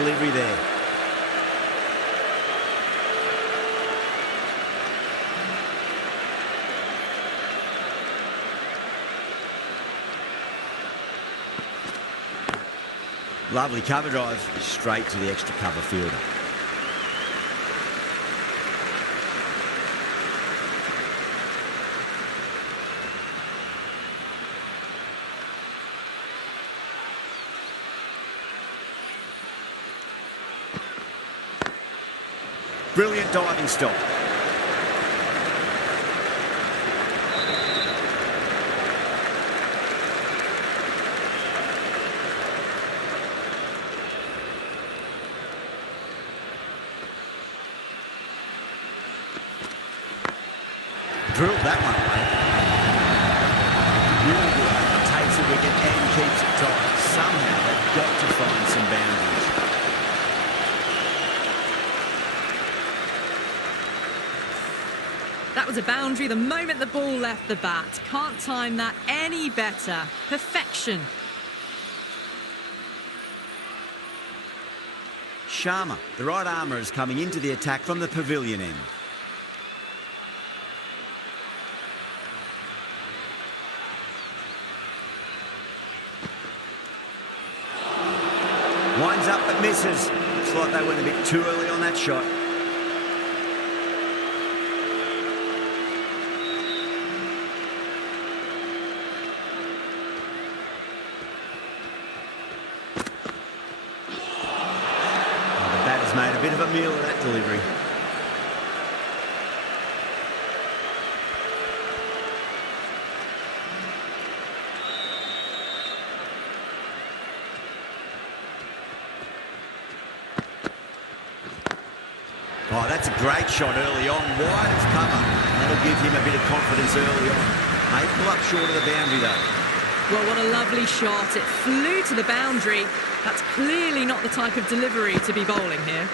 delivery there. Lovely cover drive, straight to the extra cover fielder. Brilliant diving stop. Drilled that one away. Really good. Takes a wicket and keeps it tight. Somehow they've got to find some boundaries. That was a boundary the moment the ball left the bat. Can't time that any better. Perfection. Sharma, the right armour, is coming into the attack from the pavilion end. Winds up but misses. Looks like they went a bit too early on that shot. The batter's made a bit of a meal of that delivery. Oh, that's a great shot early on, wide of cover. That'll give him a bit of confidence early on. May pull up short of the boundary though. Well, what a lovely shot. It flew to the boundary. That's clearly not the type of delivery to be bowling here.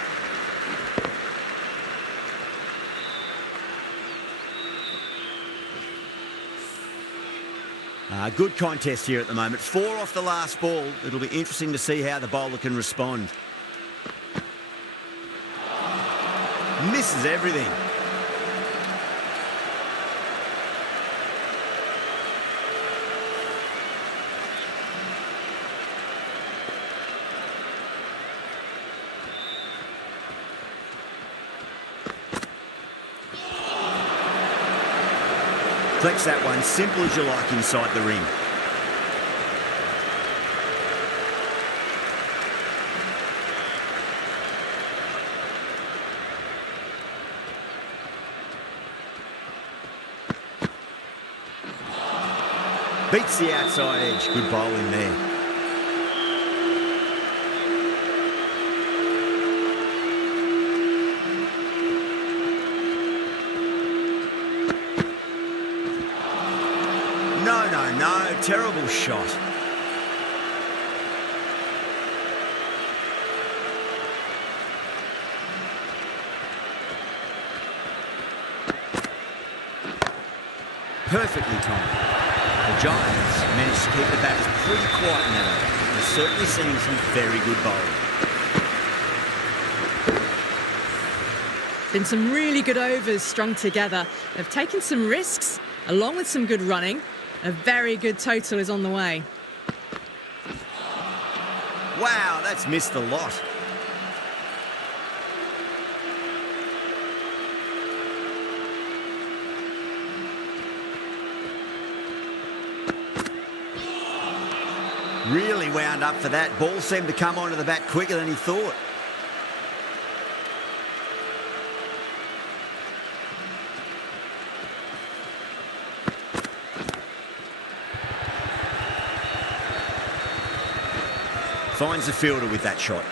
Good contest here at the moment. 4 off the last ball. It'll be interesting to see how the bowler can respond. Misses everything. Flex that one, simple as you like inside the ring. Beats the outside edge. Good bowling there. No. Terrible shot. Perfectly timed. The Giants managed to keep the batters pretty quiet in that over. They're certainly seeing some very good bowling. Been some really good overs strung together. They've taken some risks, along with some good running. A very good total is on the way. Wow, that's missed a lot. Really wound up for that. Ball seemed to come onto the bat quicker than he thought. Finds the fielder with that shot.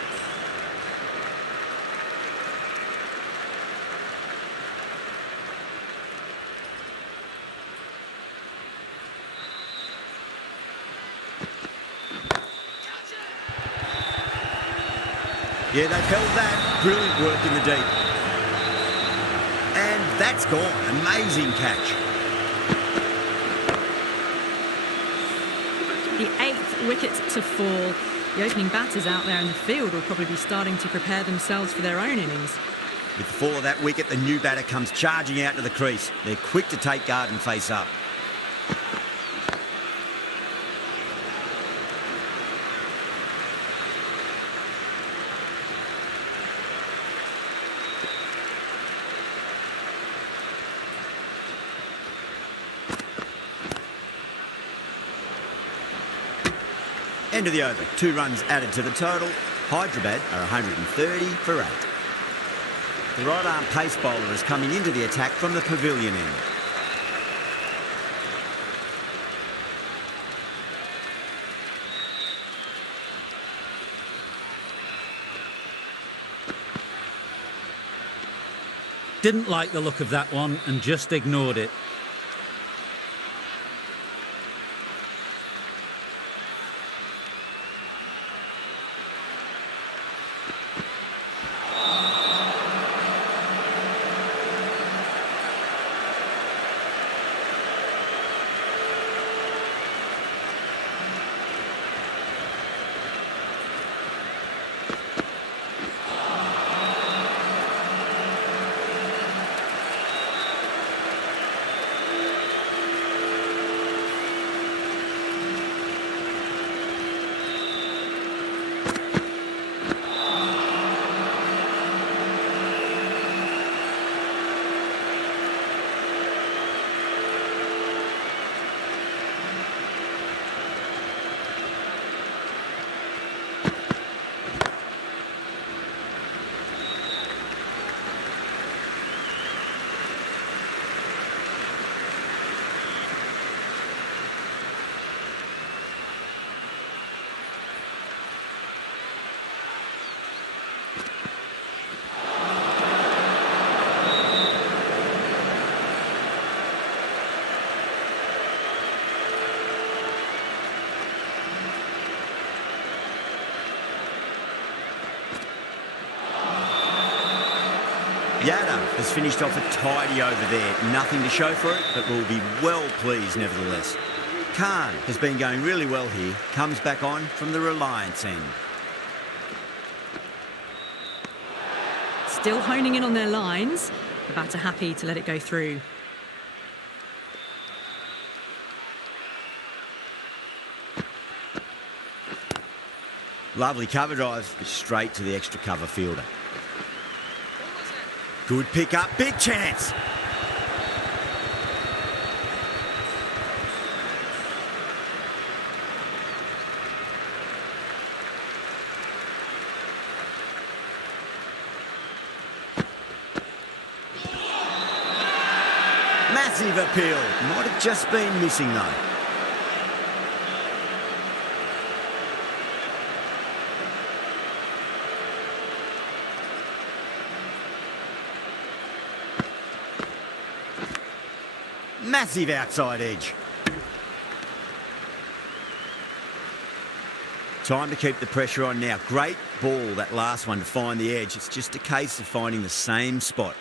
Yeah, they've held that. Brilliant work in the deep. And that's gone. Amazing catch. The 8th wicket to fall. The opening batters out there in the field will probably be starting to prepare themselves for their own innings. With the fall of that wicket, the new batter comes charging out to the crease. They're quick to take guard and face up. End of the over. 2 runs added to the total. Hyderabad are 130 for 8. The right-arm pace bowler is coming into the attack from the pavilion end. Didn't like the look of that one and just ignored it. Yada has finished off a tidy over there. Nothing to show for it, but will be well pleased nevertheless. Khan has been going really well here. Comes back on from the Reliance end. Still honing in on their lines. The batter happy to let it go through. Lovely cover drive, straight to the extra cover fielder. Good pick up, big chance. Massive appeal. Might have just been missing though. Massive outside edge. Time to keep the pressure on now. Great ball, that last one, to find the edge. It's just a case of finding the same spot.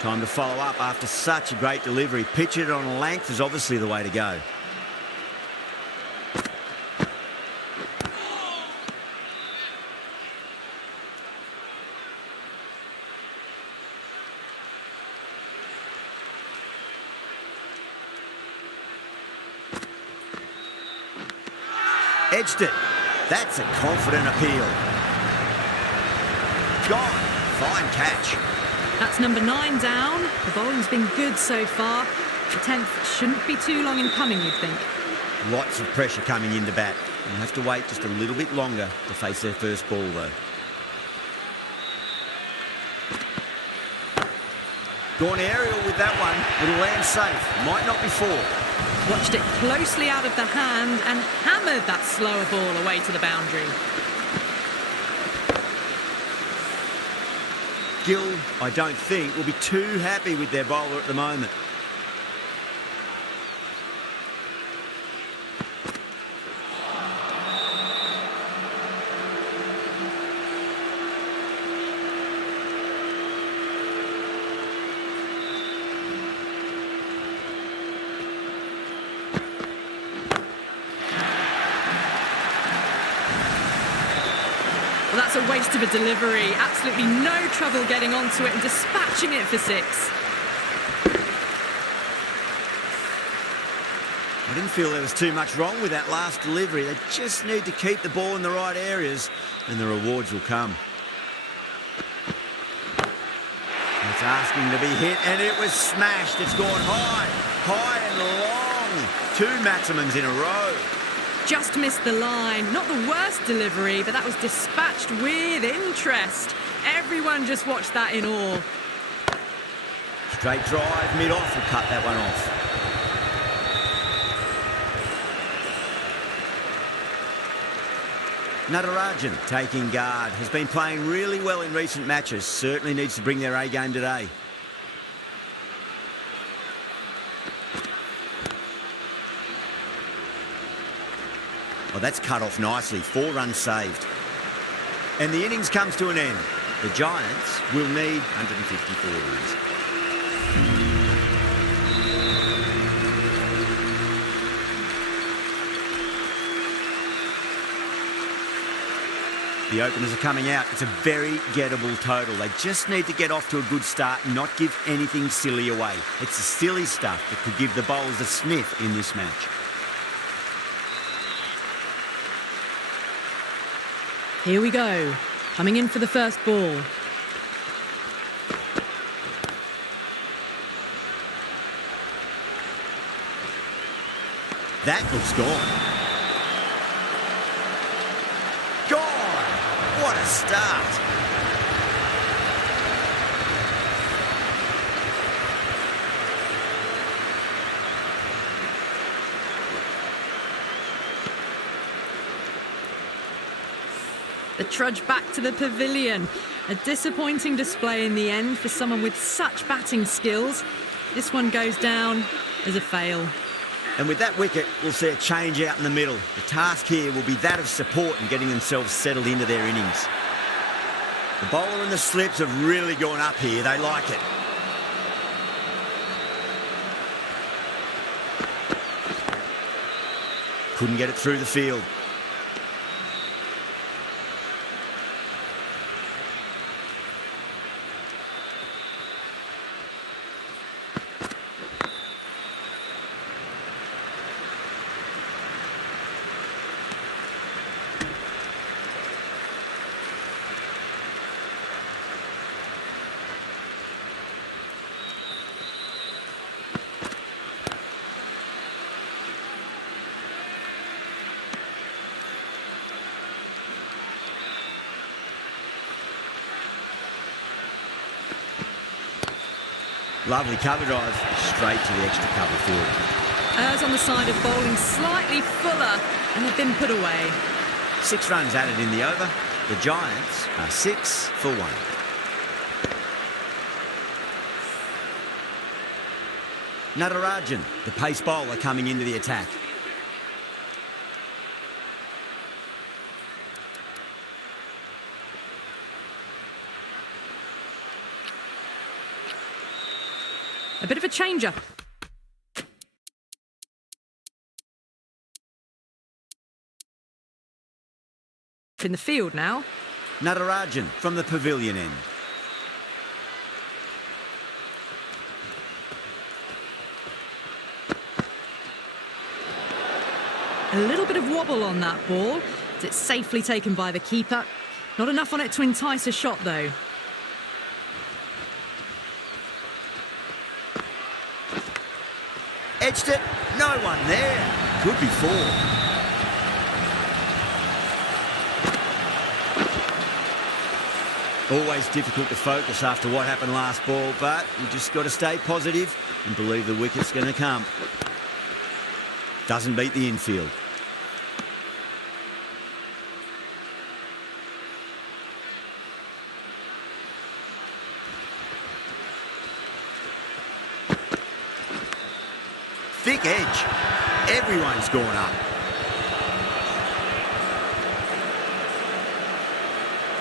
Time to follow up after such a great delivery. Pitch it on length is obviously the way to go. Edged it. That's a confident appeal. Gone. Fine catch. That's number 9 down. The bowling's been good so far. The 10th shouldn't be too long in coming, you'd think. Lots of pressure coming in to bat. They'll have to wait just a little bit longer to face their first ball, though. Gone aerial with that one. It'll land safe. Might not be 4. Watched it closely out of the hand and hammered that slower ball away to the boundary. Gill, I don't think, will be too happy with their bowler at the moment. Well, that's a waste of a delivery. Absolutely no trouble getting onto it and dispatching it for 6. I didn't feel there was too much wrong with that last delivery. They just need to keep the ball in the right areas and the rewards will come. It's asking to be hit and it was smashed. It's gone high and long. 2 maximums in a row. Just missed the line. Not the worst delivery, but that was dispatched with interest. Everyone just watched that in awe. Straight drive, mid-off, will cut that one off. Natarajan taking guard. Has been playing really well in recent matches. Certainly needs to bring their A game today. Well, that's cut off nicely. 4 runs saved. And the innings comes to an end. The Giants will need 154 runs. The openers are coming out. It's a very gettable total. They just need to get off to a good start and not give anything silly away. It's the silly stuff that could give the bowlers a sniff in this match. Here we go. Coming in for the first ball. That looks gone. Gone! What a start. The trudge back to the pavilion. A disappointing display in the end for someone with such batting skills. This one goes down as a fail. And with that wicket, we'll see a change out in the middle. The task here will be that of support and getting themselves settled into their innings. The bowler and the slips have really gone up here. They like it. Couldn't get it through the field. Lovely cover drive, straight to the extra cover field. Errs on the side of bowling slightly fuller and have been put away. 6 runs added in the over. The Giants are 6 for 1. Natarajan, the pace bowler, coming into the attack. A bit of a changer. In the field now. Natarajan from the pavilion end. A little bit of wobble on that ball. It's safely taken by the keeper. Not enough on it to entice a shot though. Edged it, no one there. Could be 4. Always difficult to focus after what happened last ball, but you just got to stay positive and believe the wicket's going to come. Doesn't beat the infield. Thick edge. Everyone's gone up.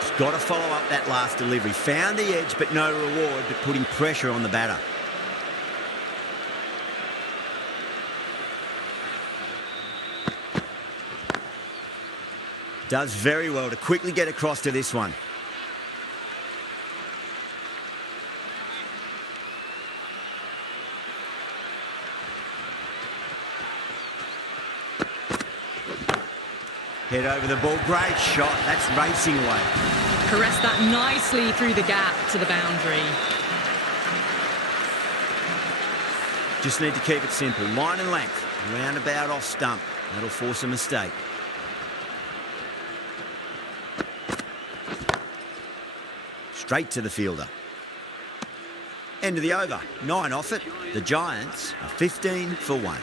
Just got to follow up that last delivery. Found the edge, but no reward, but putting pressure on the batter. Does very well to quickly get across to this one. Head over the ball. Great shot. That's racing away. Caressed that nicely through the gap to the boundary. Just need to keep it simple. Line and length. Roundabout off stump. That'll force a mistake. Straight to the fielder. End of the over. 9 off it. The Giants are 15 for 1.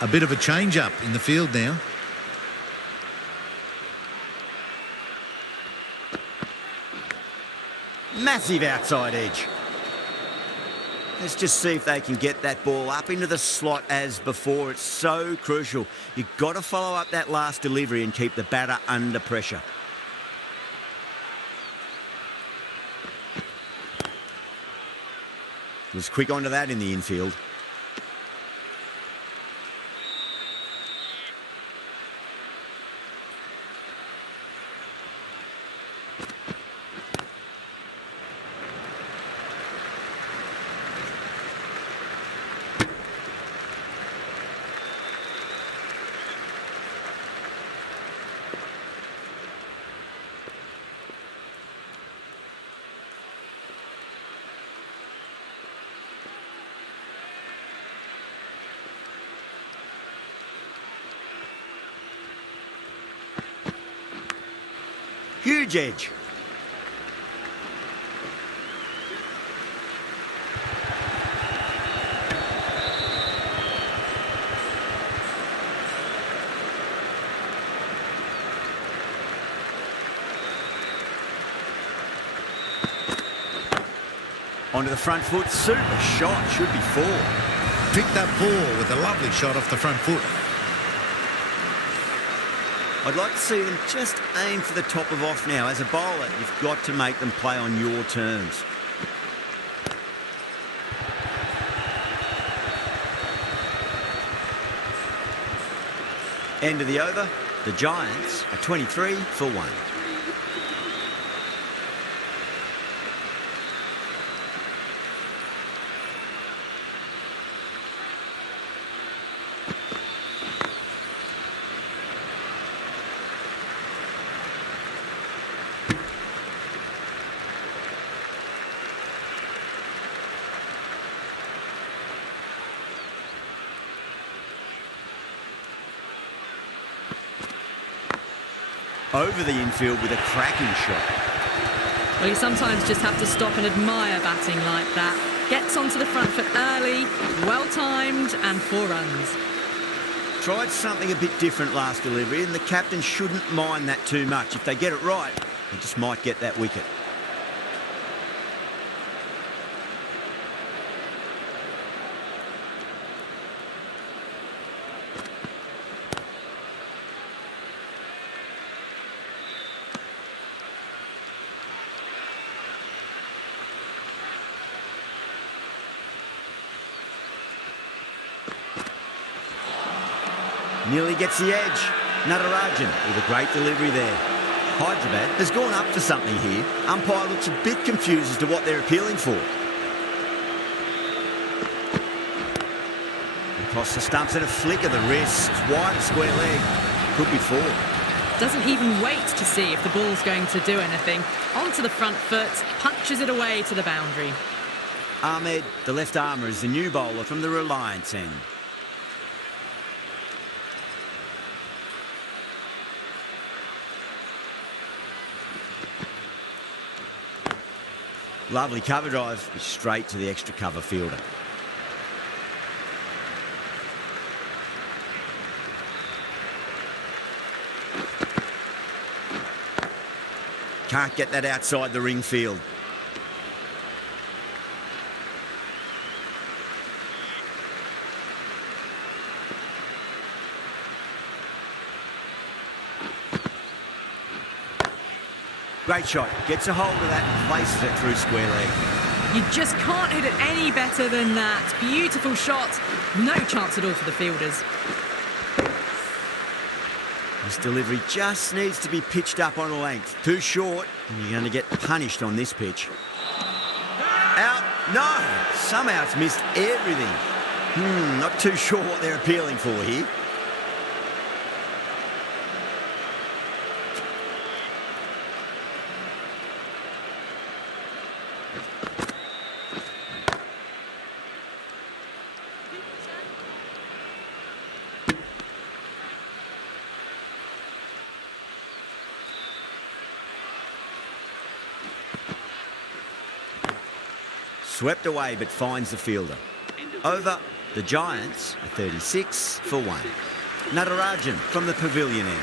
A bit of a change-up in the field now. Massive outside edge. Let's just see if they can get that ball up into the slot as before. It's so crucial. You've got to follow up that last delivery and keep the batter under pressure. Was quick onto that in the infield. Huge edge. Onto the front foot. Super shot. Should be 4. Picked up 4 with a lovely shot off the front foot. I'd like to see them just aim for the top of off now. As a bowler, you've got to make them play on your terms. End of the over. The Giants are 23 for 1. Over the infield with a cracking shot. Well, you sometimes just have to stop and admire batting like that. Gets onto the front foot early, well-timed, and 4 runs. Tried something a bit different last delivery, and the captain shouldn't mind that too much. If they get it right, they just might get that wicket. Nearly gets the edge. Natarajan with a great delivery there. Hyderabad has gone up for something here. Umpire looks a bit confused as to what they're appealing for. Across the stumps and a flick of the wrist. Wide of square leg. Could be 4. Doesn't even wait to see if the ball's going to do anything. Onto the front foot, punches it away to the boundary. Ahmed, the left armour, is the new bowler from the Reliance end. Lovely cover drive, straight to the extra cover fielder. Can't get that outside the ring field. Great shot. Gets a hold of that and places it through square leg. You just can't hit it any better than that. Beautiful shot. No chance at all for the fielders. This delivery just needs to be pitched up on a length. Too short, and you're going to get punished on this pitch. Out. No! Somehow it's missed everything. Not too sure what they're appealing for here. Swept away but finds the fielder. Over, the Giants are 36 for 1. Natarajan from the pavilion end.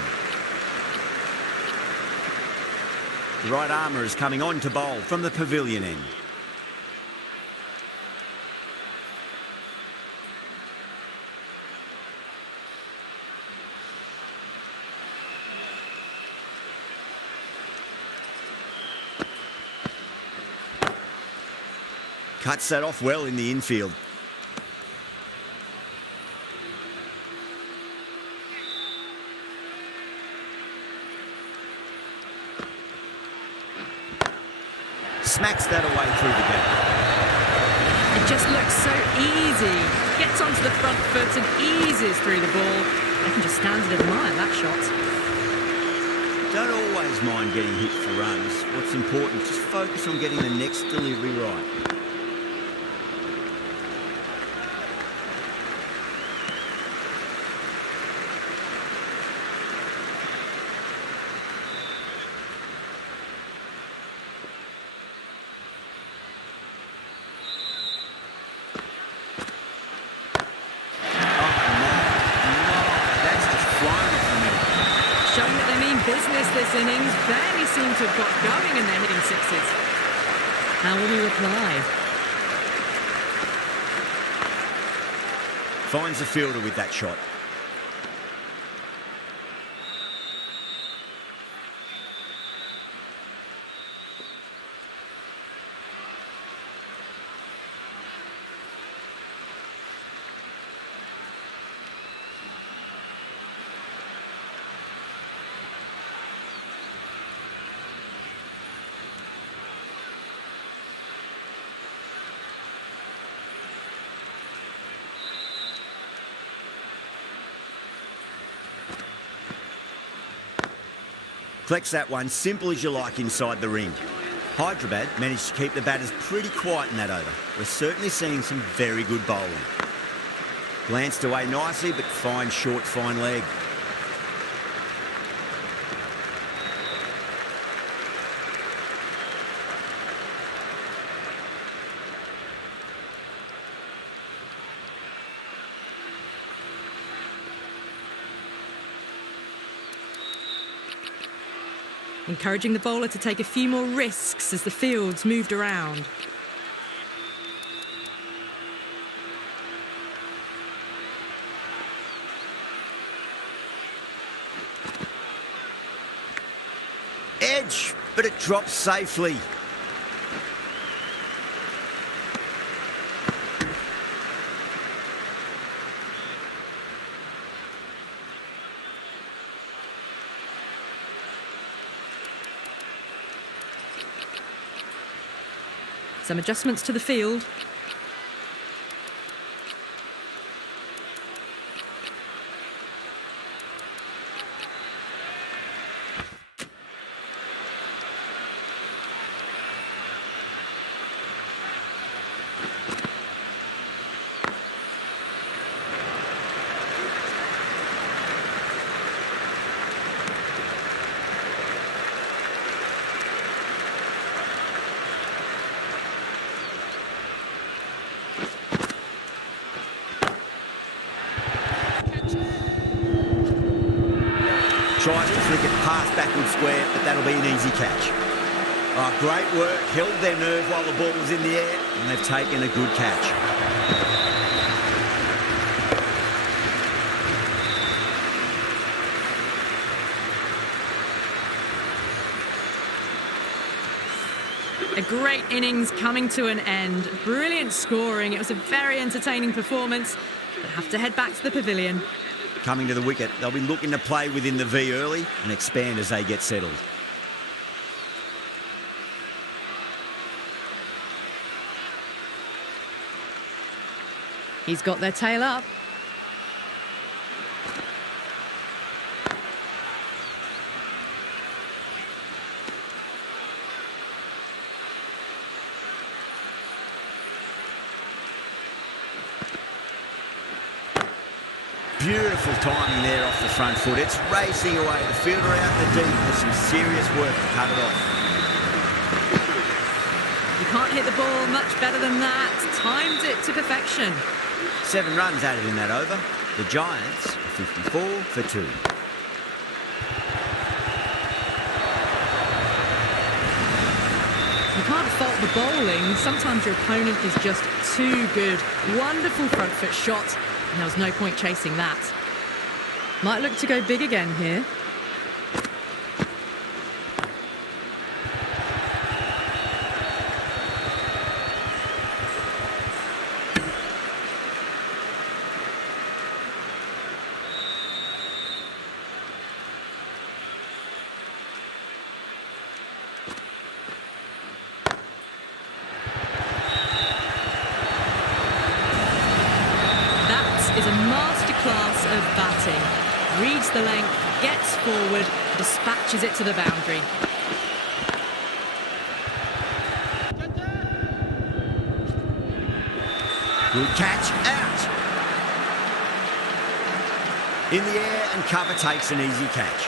The right armour is coming on to bowl from the pavilion end. Cuts that off well in the infield. Smacks that away through the gap. It just looks so easy. Gets onto the front foot and eases through the ball. I can just stand and admire that shot. Don't always mind getting hit for runs. What's important, just focus on getting the next delivery right. Business this innings, barely seem to have got going and they're hitting sixes. How will he reply? Finds the fielder with that shot. Collects that one, simple as you like inside the ring. Hyderabad managed to keep the batters pretty quiet in that over. We're certainly seeing some very good bowling. Glanced away nicely, but fine short, fine leg. Encouraging the bowler to take a few more risks as the field's moved around. Edge, but it drops safely. Some adjustments to the field. Tries to flick it past backward square, but that'll be an easy catch. Oh, great work. Held their nerve while the ball was in the air, and they've taken a good catch. A great innings coming to an end. Brilliant scoring. It was a very entertaining performance. But have to head back to the pavilion. Coming to the wicket, they'll be looking to play within the V early and expand as they get settled. He's got their tail up. Beautiful timing there off the front foot. It's racing away. The fielder out in the deep with some serious work to cut it off. You can't hit the ball much better than that. Timed it to perfection. 7 runs added in that over. The Giants are 54 for 2. You can't fault the bowling. Sometimes your opponent is just too good. Wonderful front foot shot. And there was no point chasing that. Might look to go big again here. Is a masterclass of batting. Reads the length, gets forward, dispatches it to the boundary. Good catch, out. In the air and cover takes an easy catch.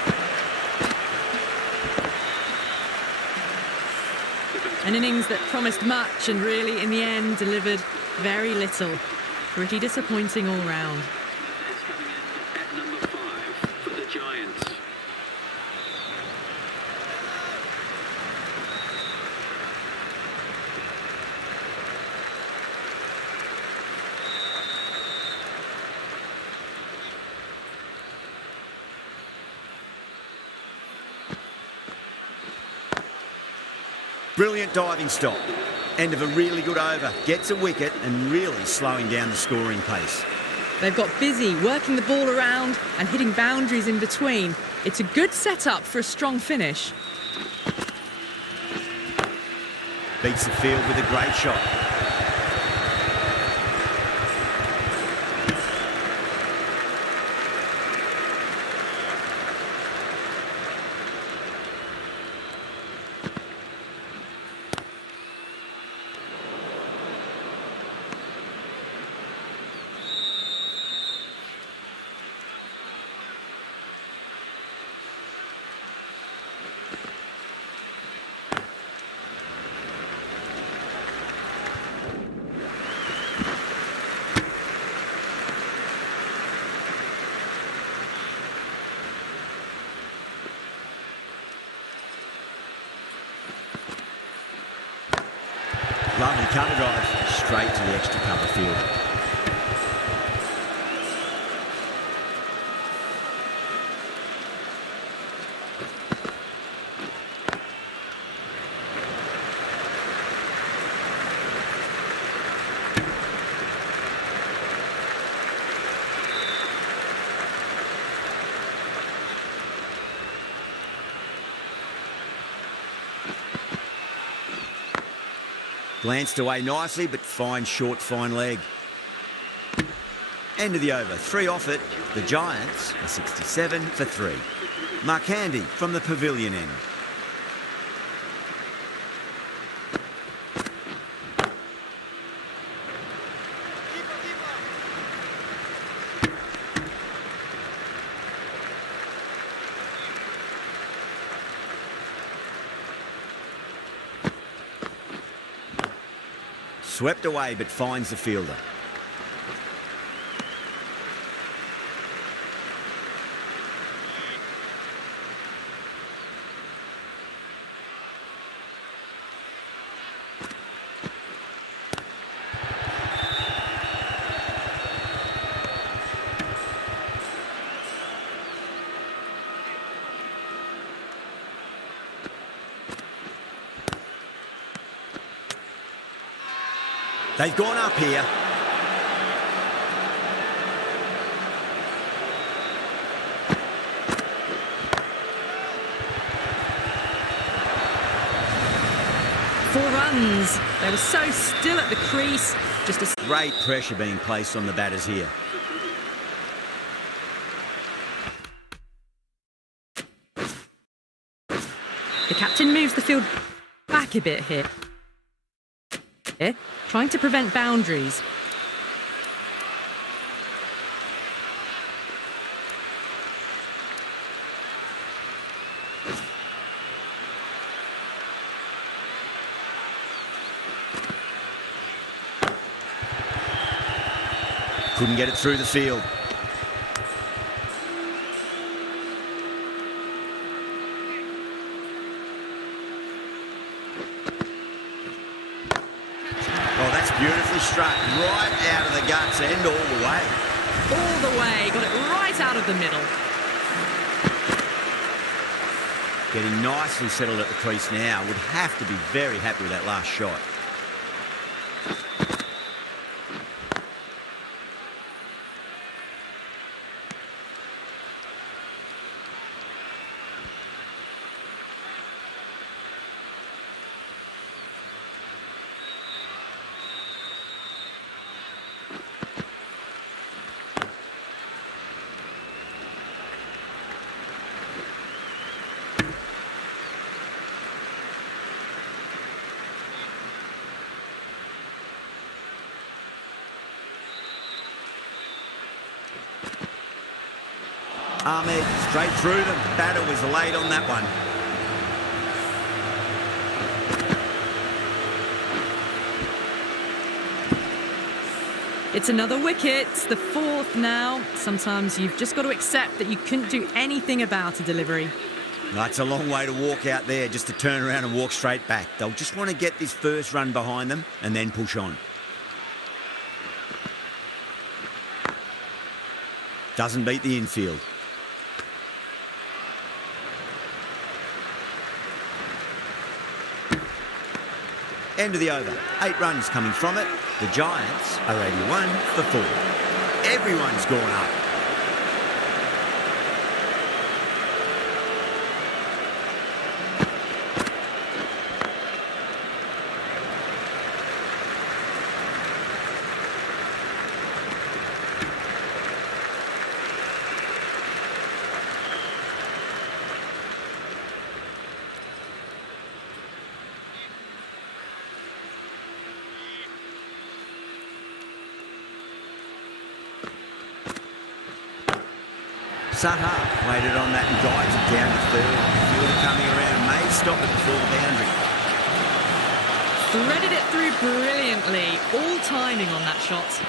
An innings that promised much and really, in the end, delivered very little. Pretty disappointing all round. At number 5 for the Giants. Brilliant diving stop. End of a really good over. Gets a wicket and really slowing down the scoring pace. They've got busy working the ball around and hitting boundaries in between. It's a good setup for a strong finish. Beats the field with a great shot. Lovely cover drive, straight to the extra cover field. Glanced away nicely, but fine short, fine leg. End of the over. 3 off it. The Giants are 67 for 3. Mark Handy from the pavilion end. Swept away, but finds the fielder. They've gone up here. Four runs. They were so still at the crease. Just a Great pressure being placed on the batters here. The captain moves the field back a bit here. Trying to prevent boundaries. Couldn't get it through the field. Oh, that's beautifully struck. Right out of the guts and all the way. All the way. Got it right out of the middle. Getting nicely settled at the crease now. Would have to be very happy with that last shot. Ahmed straight through them. Batter was late on that one. It's another wicket. It's the fourth now. Sometimes you've just got to accept that you couldn't do anything about a delivery. That's a long way to walk out there just to turn around and walk straight back. They'll just want to get this first run behind them and then push on. Doesn't beat the infield. End of the over. 8 runs coming from it. The Giants are 81 for 4. Everyone's gone up. Saha waited on that and guides it down to third. Fielder coming around may stop it before the boundary. Threaded it through brilliantly. All timing on that shot.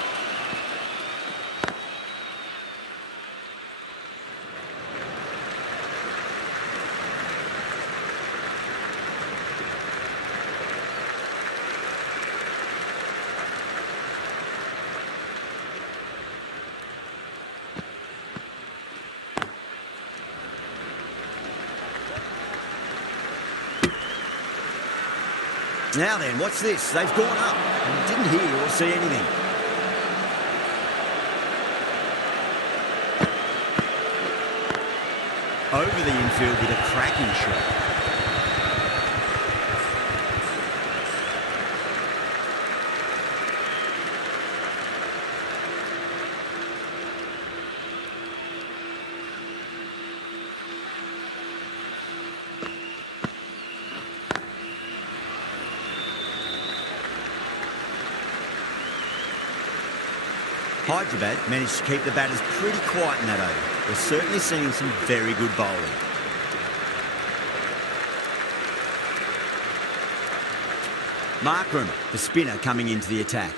Now then, what's this? They've gone up. Didn't hear or see anything. Over the infield with a cracking shot. Hyderabad managed to keep the batters pretty quiet in that over. We're certainly seeing some very good bowling. Markram, the spinner, coming into the attack.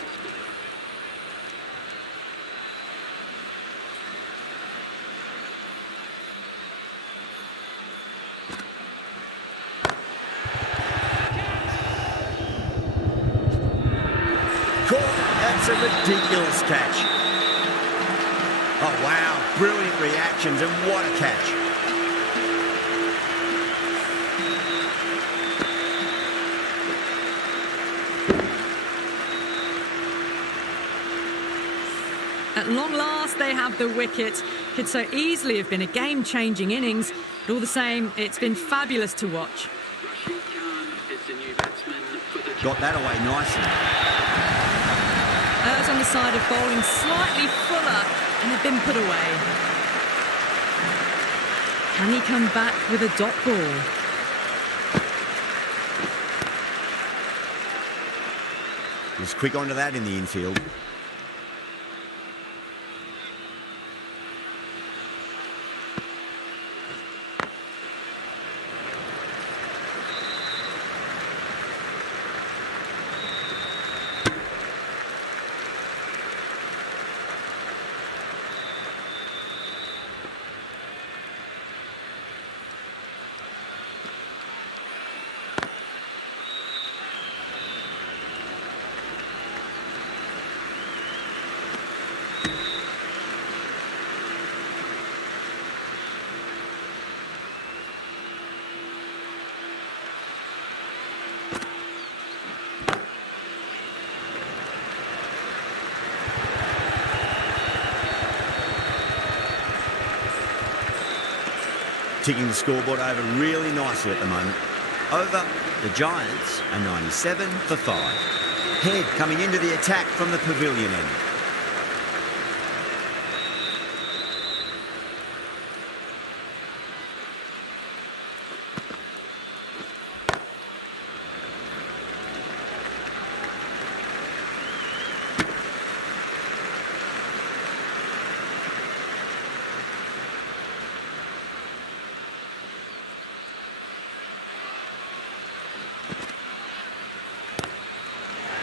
That's a ridiculous catch. Oh, wow. Brilliant reactions and what a catch. yes, they have the wicket. Could so easily have been a game-changing innings, but all the same, it's been fabulous to watch. Rashid Khan is the new batsman for the Got that away nicely. Errs on the side of bowling slightly fuller and have been put away. Can he come back with a dot ball? Was quick onto that in the infield. Ticking the scoreboard over really nicely at the moment. Over, the Giants are 97 for 5. Head coming into the attack from the pavilion end.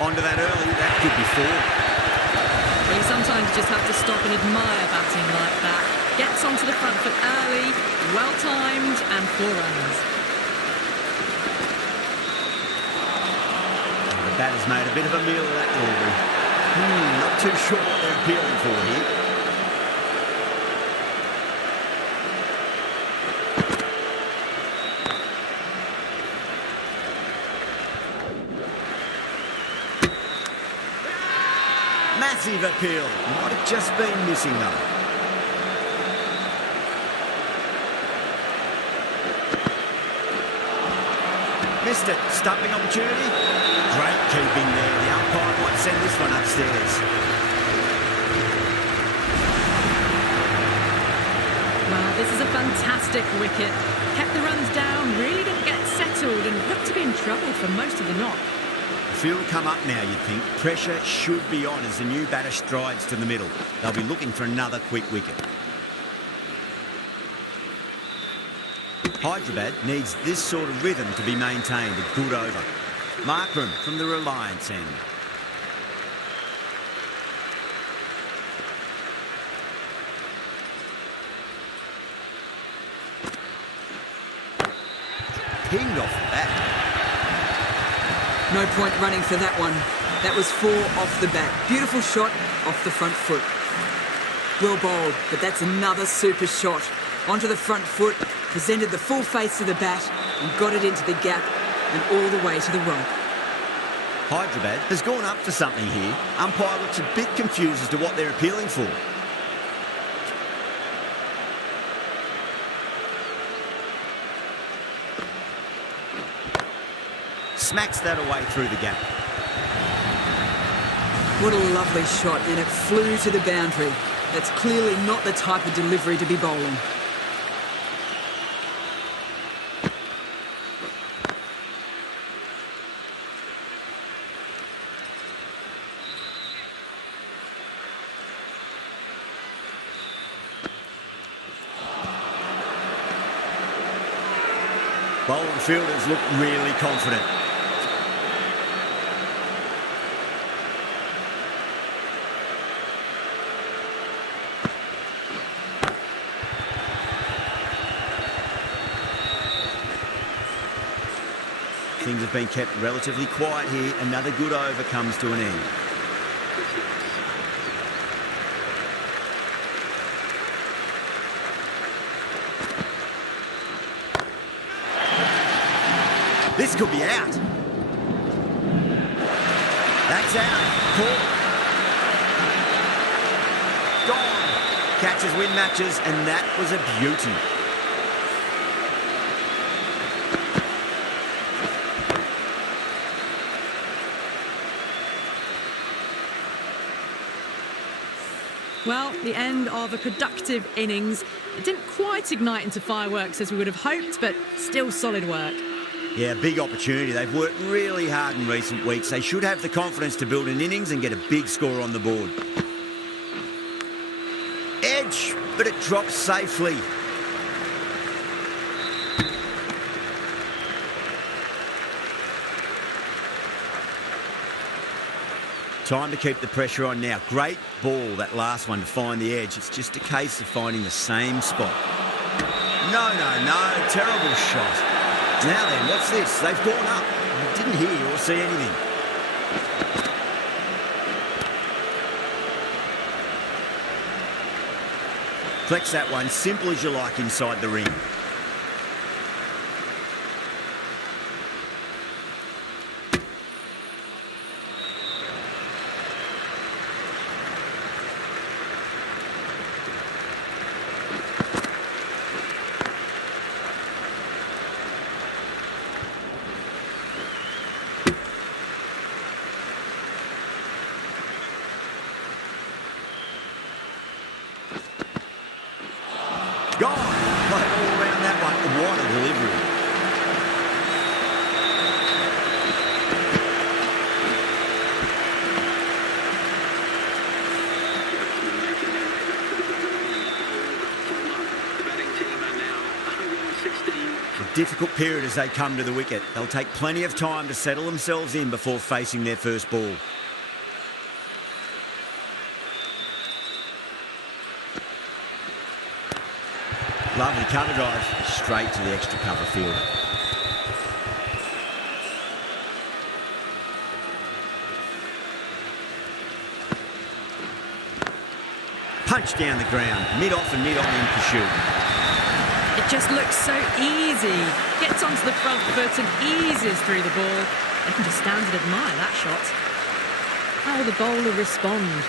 Onto that early, that could be 4. Well, you sometimes just have to stop and admire batting like that. Gets onto the front foot early, well-timed, and 4 runs. The batter's made a bit of a meal of that delivery. Not too sure what they're appealing for here. Massive appeal. Might have just been missing though. Missed it. Stumping opportunity. Great keeping there. The umpire might send this one upstairs. Well, this is a fantastic wicket. Kept the runs down, really didn't get settled, and looked to be in trouble for most of the knock. Field come up now, you'd think. Pressure should be on as the new batter strides to the middle. They'll be looking for another quick wicket. Hyderabad needs this sort of rhythm to be maintained. A good over. Markram from the Reliance end. Pinged off the bat. No point running for that one. That was 4 off the bat. Beautiful shot off the front foot. Well bowled, but that's another super shot. Onto the front foot, presented the full face of the bat and got it into the gap and all the way to the rope. Hyderabad has gone up for something here. Umpire looks a bit confused as to what they're appealing for. Smacks that away through the gap. What a lovely shot, and it flew to the boundary. That's clearly not the type of delivery to be bowling. Bowler and fielders look really confident. Things have been kept relatively quiet here. Another good over comes to an end. This could be out. That's out. Caught. Gone. Catches win matches, and that was a beauty. Well, the end of a productive innings. It didn't quite ignite into fireworks as we would have hoped, but still solid work. Yeah, big opportunity. They've worked really hard in recent weeks. They should have the confidence to build an innings and get a big score on the board. Edge, but it drops safely. Time to keep the pressure on now. Great ball, that last one, to find the edge. It's just a case of finding the same spot. No. Terrible shot. Now then, what's this? They've gone up. I didn't hear or see anything. Flex that one, simple as you like inside the ring. Gone. Played all around that one. What a delivery. The batting team are now 116. A difficult period as they come to the wicket. They'll take plenty of time to settle themselves in before facing their first ball. Lovely cover drive, straight to the extra cover field. Punch down the ground, mid-off and mid-on in pursuit. It just looks so easy. Gets onto the front foot and eases through the ball. I can just stand and admire that shot. How will the bowler respond?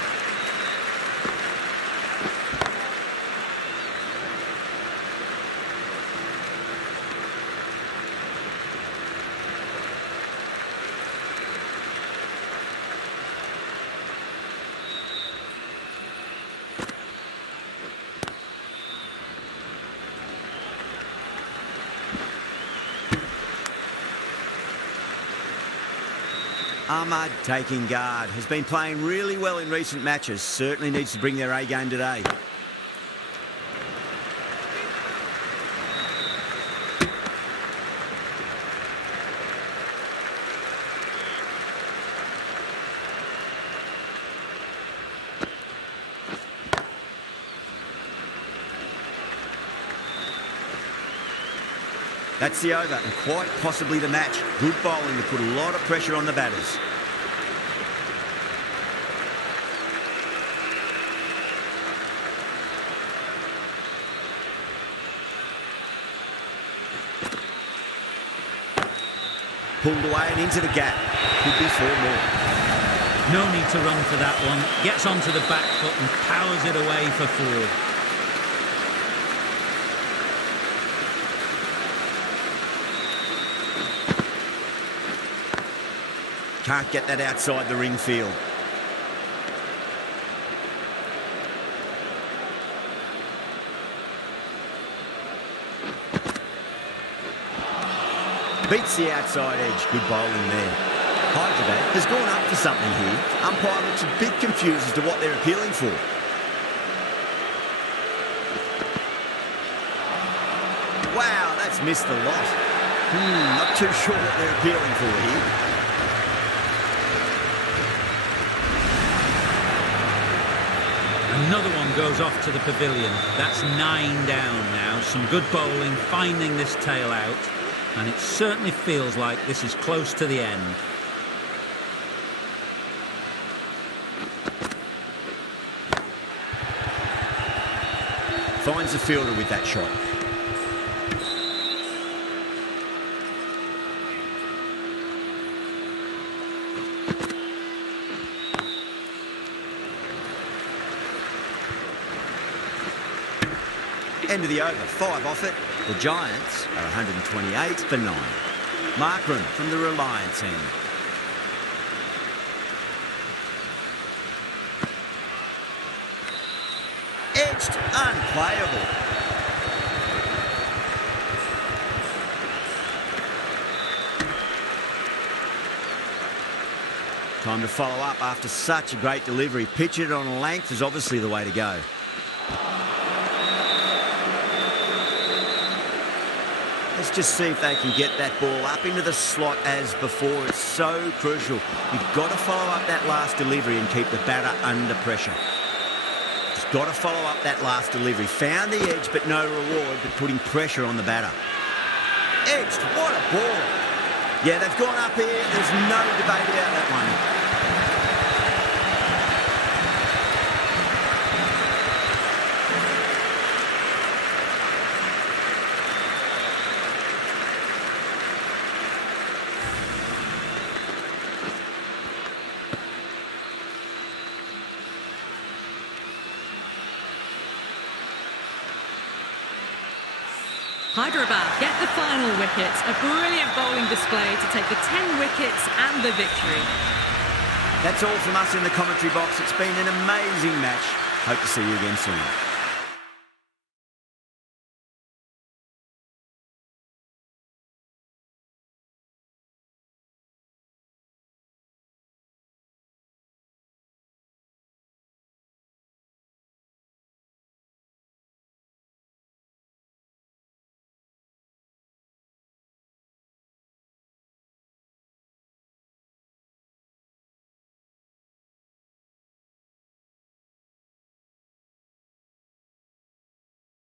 Ahmad taking guard. Has been playing really well in recent matches. Certainly needs to bring their A game today. That's the over and quite possibly the match. Good bowling to put a lot of pressure on the batters. Pulled away and into the gap. Could be 4 more. No need to run for that one. Gets onto the back foot and powers it away for 4. Can't get that outside the ring field. Beats the outside edge. Good bowling there. Hyderabad has gone up for something here. Umpire looks a bit confused as to what they're appealing for. Wow, that's missed the lot. Not too sure what they're appealing for here. Another one goes off to the pavilion. That's 9 down now. Some good bowling, finding this tail out. And it certainly feels like this is close to the end. Finds the fielder with that shot. End of the over, 5 off it. The Giants are 128 for 9. Markram from the Reliance end. Edged, unplayable. Time to follow up after such a great delivery. Pitch it on length is obviously the way to go. Let's just see if they can get that ball up into the slot as before. It's so crucial. You've got to follow up that last delivery and keep the batter under pressure. Just got to follow up that last delivery. Found the edge, but no reward, but putting pressure on the batter. Edged, what a ball. Yeah, they've gone up here. There's no debate about that one. Hyderabad get the final wickets. A brilliant bowling display to take the 10 wickets and the victory. That's all from us in the commentary box. It's been an amazing match. Hope to see you again soon.